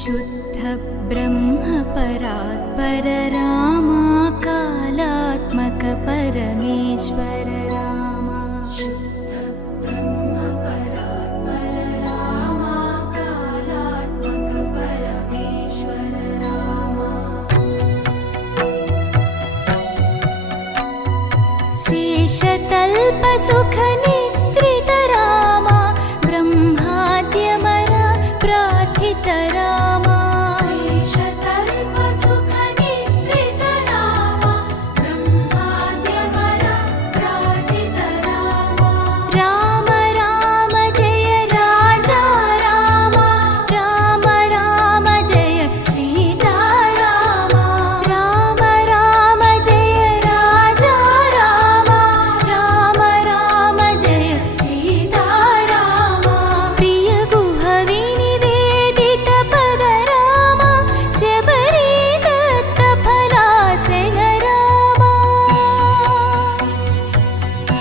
शुद्ध ब्रह्म परात्पर रामा कालात्मक परमेश्वर रामा शुद्ध ब्रह्म परात्पर रामा कालात्मक परमेश्वर रामा शेषतल्प सुख